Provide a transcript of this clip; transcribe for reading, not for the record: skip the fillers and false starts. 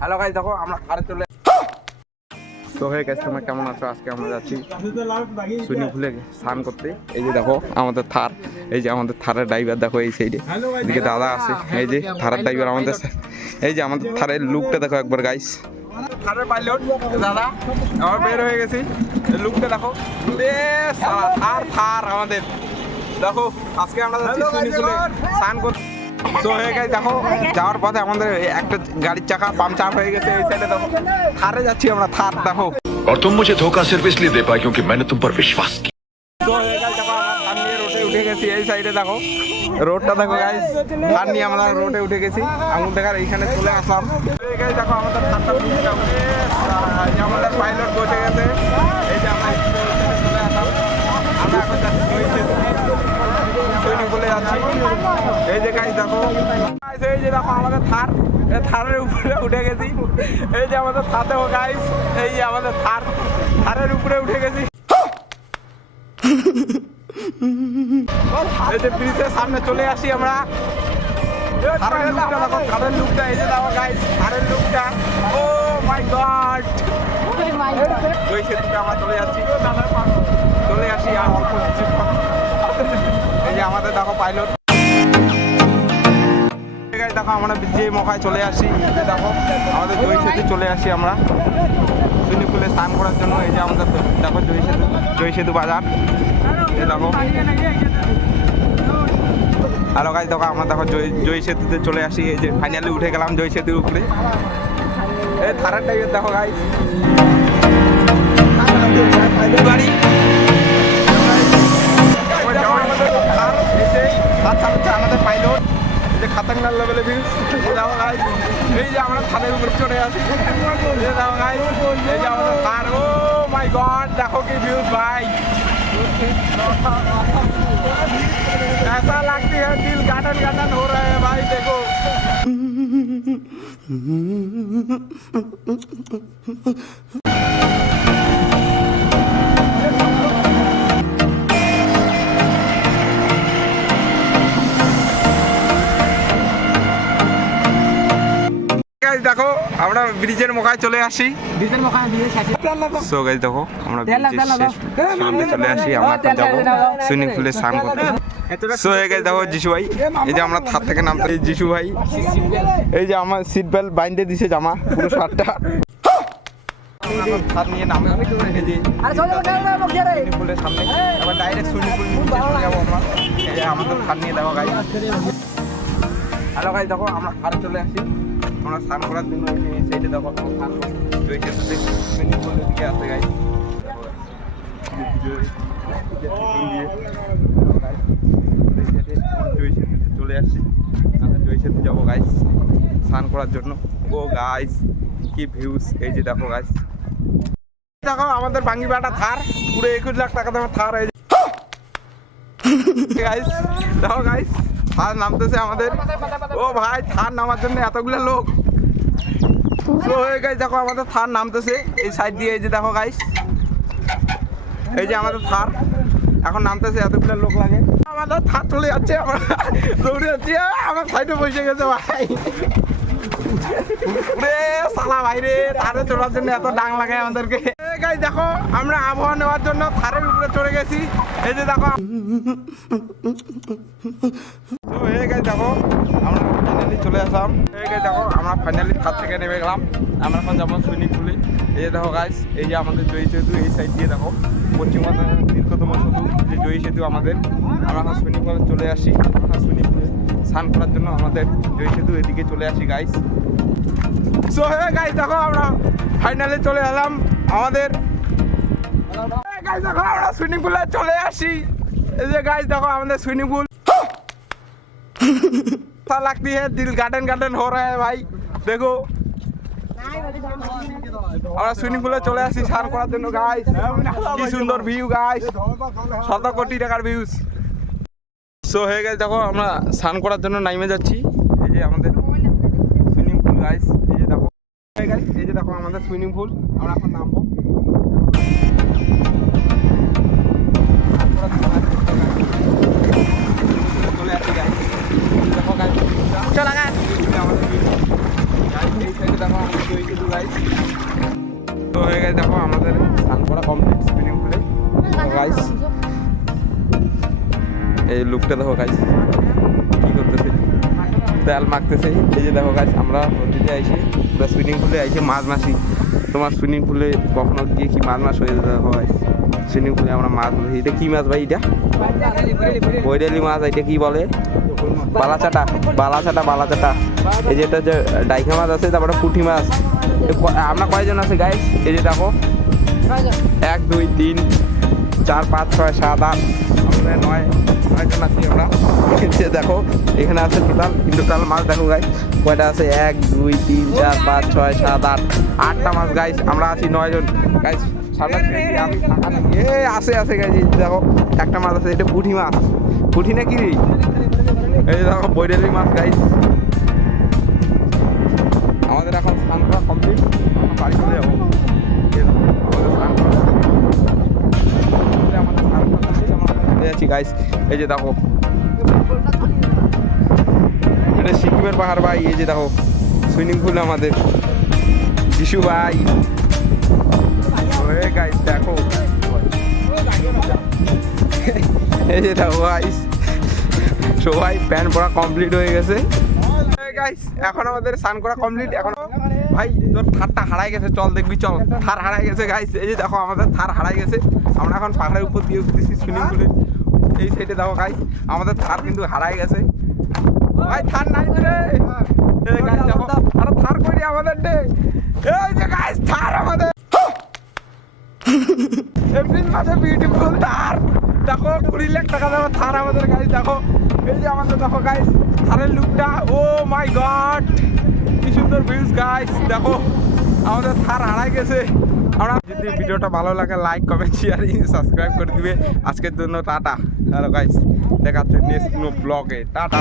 Hello guys, দেখো আমরা থারে চলে। তো হে গাইস, তোমরা কেমন আছো? আজকে আমরা যাচ্ছি সুইমিং পুলে স্নান করতে। এই যে দেখো আমাদের থার, এই যে আমাদের থারের ড্রাইভার দেখো এই সাইডে, এদিকে দাদা আছে। এই যে থারের ড্রাইভার আমাদের, এই যে আমাদের থারের লুকটা দেখো একবার গাইস। থারের পাইলট দাদা আমার বের হয়ে গেছি, লুকটা দেখো। থার থার আমাদের দেখো। আজকে আমরা যাচ্ছি সুইমিং পুলে স্নান করতে। তো হয়ে গেছে দেখো, যাওয়ার পথে আমাদের একটা গাড়ির চাকা পাংচার হয়ে গেছে। এই সাইডে দেখো থারে যাচ্ছি আমরা, থার দেখো। और तुम मुझे धोखा सिर्फ इसलिए दे पाए क्योंकि मैंने तुम पर विश्वास किया। তো হয়ে গেছে দেখো, আমরা থার নিয়ে রোডে উঠে গেছি। এই সাইডে দেখো রোডটা দেখো গাইস, থার নিয়ে আমরা রোডে উঠে গেছি। আঙুল দেখার এইখানে চলে আসলাম। হয়ে গেছে দেখো আমাদের থারটা আমাদের পাইলট বসে গেছে। এই যে আমরা চলে আসলাম, আমরা এখন যাচ্ছি সুইমিং পুলে যাচ্ছি। এই যে গাইস দেখো, এই যে দেখো আমাদের থার, থারের উপরে উঠে গেছি। এই যে আমাদের থার দেখো গাইস, এই যে আমাদের থার, থারের উপরে উঠে গেছি। এই যে ব্রিজের সামনে চলে আসি আমরা। থারের লুকটা দেখো, থারের লুকটা এই যে দেখো গাইস, থারের লুকটা। ও মাই গড, ওই সেতুতে আমরা চলে যাচ্ছি, চলে আসি আর অল্প কিছুক্ষণ। এই যে আমাদের দেখো পাইলট, দেখো আমরা যে মকায় চলে আসি। দেখো আমাদের জয় সেতু চলে আসি আমরা সুইমিং পুলে স্নান করার জন্য। এই যে আমাদের দেখো জয় সেতু বাজার। এই দেখো হ্যালো গাইস, দেখো আমরা দেখো জয় সেতুতে চলে আসি। এই যে ফাইনালি উঠে গেলাম জয় সেতুর উপরে। এই থারার টাইপের দেখো গাইস গাড়ি। আমাদের পাইলট যে খাতারনাক লেভেলে ভিউ। দেখো গাইস, এই যে আমরা থারের উপরে চড়ে আসি। দেখো গাইস, এই যে আমাদের থার। ও মাই গড, দেখো কি ভিউ ভাই, ऐसा लगती है दिल गार्डन गार्डन हो रहा है भाई। देखो দেখো আমরা ব্রিজের মুখায় চলে আসি। সো গাইস দেখো আমরা ব্রিজের সামনে চলে আসি। আমরা এখন যাবো সুইমিং পুলে স্নান করতে। সো গাইস দেখো যিশু ভাই, এই যে আমরা থার থেকে নামতে, যিশু ভাই এই যে আমার সিট বেল্ট বাইন্ধে দিছে জামা পুরো শার্টটা। থার নিয়ে নামে সুইমিং পুলের সামনে, আবার ডাইরেক্ট সুইমিং পুল চলে যাবো আমরা। এই যে আমাদের থার নিয়ে দেখো গাইস। হ্যালো গাইস, দেখো আমরা থার চলে আসি আমরা স্নান করার জন্য। এই সাইডে দেখো স্নান জয় সেতুতে সুইমিং পুলের দিকে আছে গাইস। জয় সেতুতে চলে আসছি আমরা, জয় সেতু যাবো গাইস স্নান করার জন্য। ও গাইস কি ভিউস, এই যে দেখো গাইস, দেখো আমাদের বাঙ্গিপাড়া থার পুরো 21 লাখ টাকা দামের থার। এই যে গাইস দেখো গাইস, থার নামতেছে আমাদের। ও ভাই, থার নামার জন্য এতগুলো লোক। তো হয়ে গেছে দেখো আমাদের থার নামতেছে এই সাইড দিয়ে। এই যে দেখো গাইস, এই যে আমাদের থার এখন নামতেছে, এতগুলো লোক লাগে। আমাদের থার চলে যাচ্ছে, আমরা দৌড়ে যাচ্ছি। আমার সাইডে বসে গেছে ভাই, সালা ভাই রে, থারে চড়ার জন্য এত ডাং লাগে আমাদেরকে। গাইস দেখো আমরা আবহাওয়া নেওয়ার জন্য থারের উপরে চড়ে গেছি। এই যে দেখো, তো হয়ে গেছে দেখো আমরা ফাইনালি চলে আসলাম। হয়ে গেছে দেখো আমরা ফাইনালি থার থেকে নেমে গেলাম। আমরা এখন যাবো সুইমিং পুলে। এই যে দেখো গাইস, এই যে আমাদের জয়ী সেতু, এই সাইড দিয়ে দেখো পশ্চিমবঙ্গের দীর্ঘতম সেতু যে জয়ী সেতু আমাদের। আমরা এখন সুইমিং পুলে চলে আসি, আমরা সুইমিং পুলে স্নান করার জন্য আমাদের জয়ী সেতু এদিকে চলে আসি গাইস। সো হে গাইস দেখো আমরা ফাইনালি চলে এলাম আমাদের। গাইস দেখো আমরা সুইমিং পুলে চলে আসি। এই যে গাইস দেখো আমাদের সুইমিং পুল। अच्छा लगती है, दिल गार्डन गार्डन हो रहा है भाई। देखो আমরা সুইমিং পুলে চলে আসি স্নান করার জন্য গাইস। কি সুন্দর ভিউ গাইস, 100 কোটি টাকার ভিউজ। সো হয়ে গেছে দেখো আমরা স্নান করার জন্য নামে যাচ্ছি। এই যে আমাদের সুইমিং পুল গাইস, এই যে দেখো গাইস, এই যে দেখো আমাদের সুইমিং পুল। আমরা এখন নামবো। চলে আসি গাইস, দেখো গাইস চলা গাইস আমাদের এই সাইডে দেখো আমাদের গাইস দেখো আমাদের স্নান করা কমপ্লিট সুইমিং পুলে। গাইস এই লুকটা দেখো গাইস কি করতেছে, তেল মাখতেছে। এই যে দেখো গাইস আমরা নদীতে আইসি, পুরো সুইমিং পুলে আইসি মাছ মাছি। তোমার সুইমিং পুলে কখনো গিয়ে কি মাছ হয়ে যেতে হয়? সুইমিং পুলে আমরা মাছ ধরি। এটা কি মাছ ভাই? এটা বৈরালি মাছ। এটা কি বলে? বালাচাটা। বালাচাটা। এই যে এটা যে ডাইখা মাছ আছে, তারপরে পুঁটি মাছ। আমরা কয়জন আছে গাইস? এই যে দেখো 1 2 3 4 5 6 7 8 আমরা 9জন আছি আমরা। দেখো এখানে আছে টোটাল মাছ দেখো গাইস কয়টা আছে, 1 2 3 4 5 6 7 8 8টা মাছ গাইস। আমরা আছি 9জন গাইস। আমি আছে গাইস। দেখো একটা মাছ আছে, এটা পুঁটি মাছ। পুঁটি না কি? এই দেখো বৈরালি মাছ গাইস। আমাদের এখন স্নান করা কমপ্লিট, বাড়ি চলে যাবো। গাইস এই যে দেখো এটা সিকিমের পাহাড় ভাই। এই যে দেখো সুইমিং পুল আমাদের যিশু ভাই। গাইস দেখো এই যে দেখো গাইস সবাই প্যান্ট পরা কমপ্লিট হয়ে গেছে গাইস। এখন আমাদের স্নান করা কমপ্লিট। এখন ভাই তোর থারটা হারাই গেছে, চল দেখবি চল। থার হারাই গেছে গাইস। এই যে দেখো আমাদের থার হারাই গেছে। আমরা এখন পাহাড়ের উপর দিয়ে উঠতেছি সুইমিং পুলে। এই সাইডে দেখো গাইস আমাদের থার কিন্তু হারাই গেছে ভাই। থার নাই রে গাইস দেখো। আরে থার কই আমাদের রে? এই যে গাইস থার আমাদের এপ্রিল মাসে বিউটিফুল থার দেখো 20 লাখ টাকা দাম থার আমাদের গাইস। দেখো এই যে আমাদের দেখো গাইস থারের লুকটা। ও মাই গড কি সুন্দর ভিউজ গাইস। দেখো আমাদের থার হারাই গেছে। আমরা যদি ভিডিওটা ভালো লাগে লাইক কমেন্ট শেয়ার সাবস্ক্রাইব করে দিবে। আজকের জন্য টাটা। হ্যালো গাইস, দেখা হচ্ছে নেক্সট কোনো ব্লগে। টাটা।